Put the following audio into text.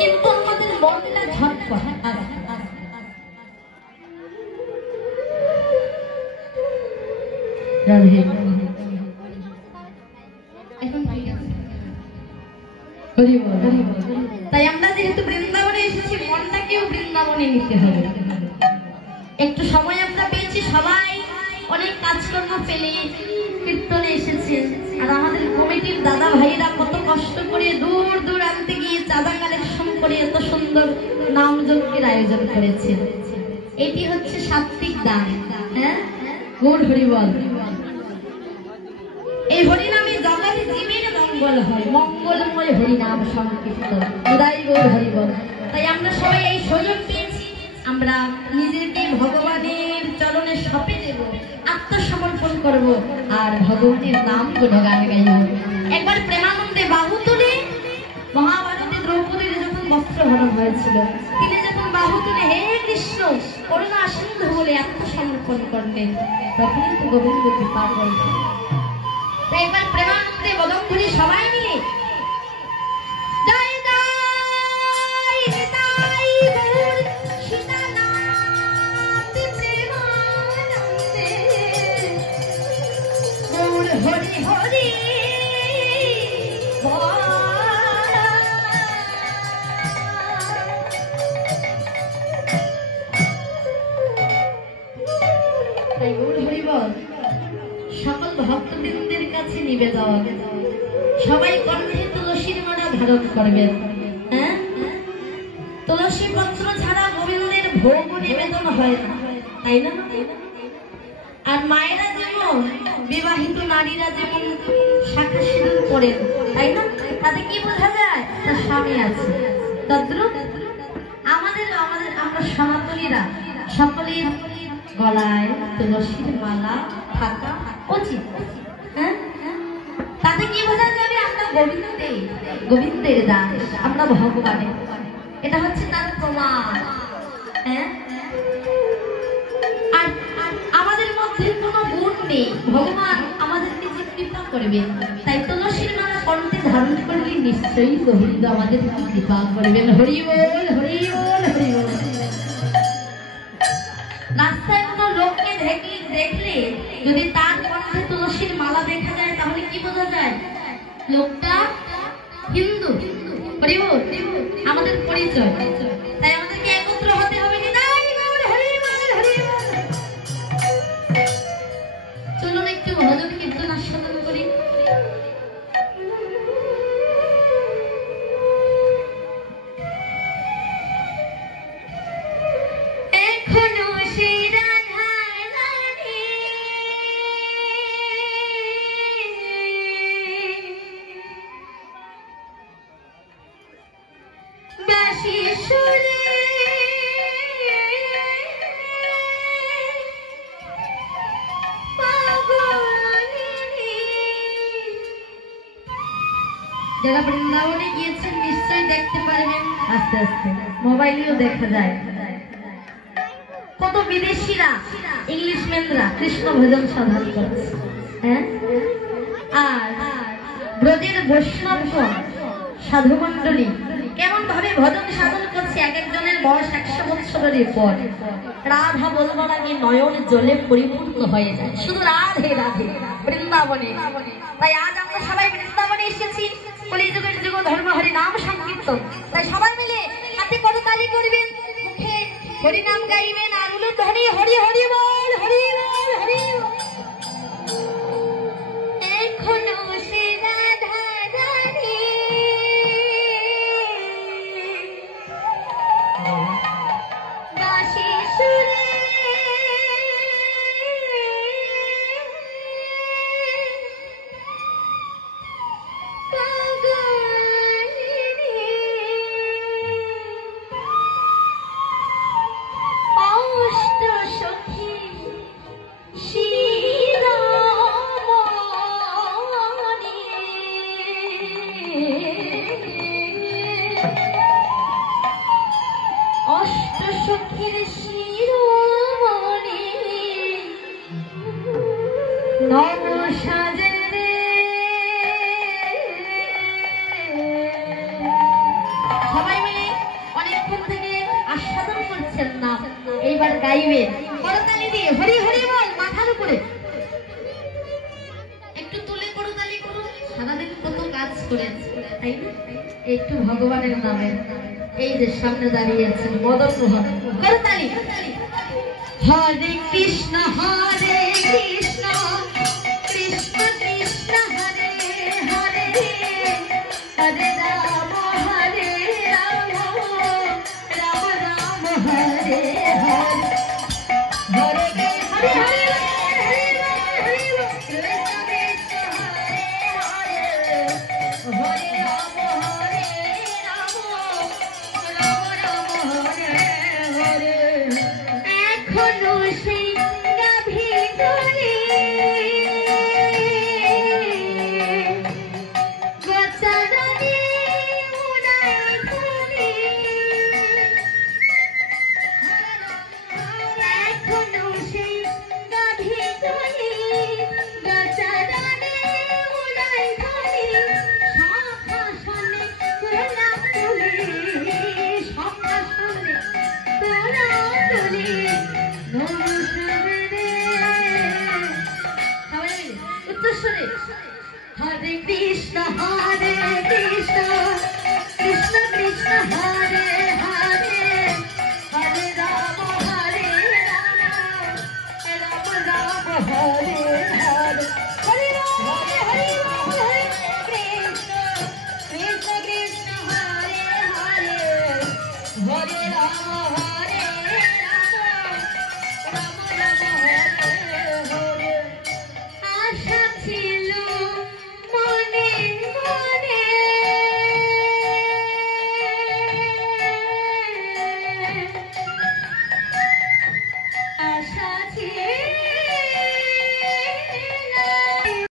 কিন্তু আমাদের মনটা ঝটপট। তাই আমরা যেহেতু বৃন্দাবনে এসেছি, মনটাকেও বৃন্দাবনে নিতে হবে। একটু সময় আমরা পেয়েছি, সবাই অনেক কাজকর্ম ফেলে কীর্তনে এসেছে। আর আমাদের কমিটির দাদা ভাইরা কত কষ্ট করে দূর দূরান্তে গিয়ে চাঁদা কালেকশন করে এত সুন্দর নাম যজ্ঞের আয়োজন করেছে। এটি হচ্ছে সাত্বিক দান। হ্যাঁ, গৌর হরিবল। এই হরিনামে জগৎ জীবের মঙ্গল হয়, মঙ্গলময় হরিনাম সংকীর্তন। উদয় গৌর হরিবল। তাই আমরা সবাই এই সুযোগ পেয়েছি, আমরা নিজেকে ভগবানের চরণে সঁপে দেব, আত্মসমর্পণ করব আর ভগবানের নাম গুণগান গাইব। একবার প্রেমানন্দে বাহু তুলে মহাভারতে দ্রৌপদীর যখন বস্ত্রহরণ হয়েছিল, তিনি যখন বাহু তুলে হে কৃষ্ণ করুণা সিন্ধু বলে আত্মসমর্পণ করলেন, তখন তো গোবিন্দ কৃপা করলেন। তাই একবার প্রেমানন্দে বদন ধরে সবাই মিলে সকল ভক্তবৃন্দের কাছে নিবেদন, সবাই কণ্ঠে তুলসীর মালা ধারণ করবেন। হ্যাঁ, তুলসী পত্র ছাড়া গোবিন্দের ভোগ নিবেদন হয় না, তাই না? আর মায়েরা যেমন, বিবাহিত নারীরা যেমন শাখা সিঁদুর পরেন, তাই না? তাতে কি বোঝা যায় তার স্বামী আছে। তদ্রূপ আমাদের আমরা সনাতনীরা সকলের গলায় তুলসীর মালা থাকা উচিত। হ্যাঁ, তাতে কি বোঝা যাবে আমরা গোবিন্দের দাস, আমরা ভগবানের। এটা হচ্ছে তার প্রমাণ। হ্যাঁ, আর আমাদের মধ্যে কোনো গুণ নেই, ভগবান আমাদেরকে যে কৃপা করবেন। তাই তুলসীর মালা কণ্ঠে ধারণ করলে নিশ্চয়ই গোবিন্দ আমাদেরকে কৃপা করবেন। হরি বল, হরি বল, হরি বল। রাস্তায় কোনো লোককে দেখলে যদি তার কণ্ঠে তুলসীর মালা দেখা যায়, তাহলে কি বোঝা যায় লোকটা হিন্দু। হরি বল আমাদের পরিচয়। তাই আমাদেরকে একত্র হতে হবে। চলুন একটু ভজন কীর্তন আস্বাদন করি। যারা বৃন্দাবনে গিয়েছেন নিশ্চয়ই দেখতে পারবেন, আস্তে আস্তে মোবাইলেও দেখা যায় কত বিদেশিরা, ইংলিশম্যানরা কৃষ্ণ ভজন সাধন করছে। হ্যাঁ, আর ব্রজের বৈষ্ণবগণ সাধু মন্ডলী কেমন ভাবে ভজন সাধন করছে। এক একজনের বয়স 100 বছরের পর। রাধা বলবার আগে নয়ন জলে পরিপূর্ণ হয়ে যায়, শুধু রাধে রাধে বৃন্দাবনে। তাই আজ আমরা সবাই বৃন্দাবনে এসেছি, কলিযুগের যুগ ধর্ম হরি নাম সংকীর্তন। তাই সবাই মিলে হাতে করতালি করবেন, মুখে হরি নাম গাইবেন, আর উলুধ্বনি হরি হরি বল, হরি বল, হরি বল। এখনো সে রাধা রানী বাঁশি সুরে পাচ্ছেন না, এইবার গাইবেন করতালি দিয়ে, হরি হরি বল মাথার উপরে একটু তুলে করতালি করুন। সারাদিন কত কাজ করেছে, তাই না? একটু ভগবানের নামে এই যে সামনে দাঁড়িয়ে আছেন মদন মোহন, করতালি। হরে কৃষ্ণ হরে কৃষ্ণ কৃষ্ণ কৃষ্ণ হরে হরে, হরে রাম হরে Ram Ram Ram Hare Hare, Hare Hare Hare Hare Krishna, Hare Krishna.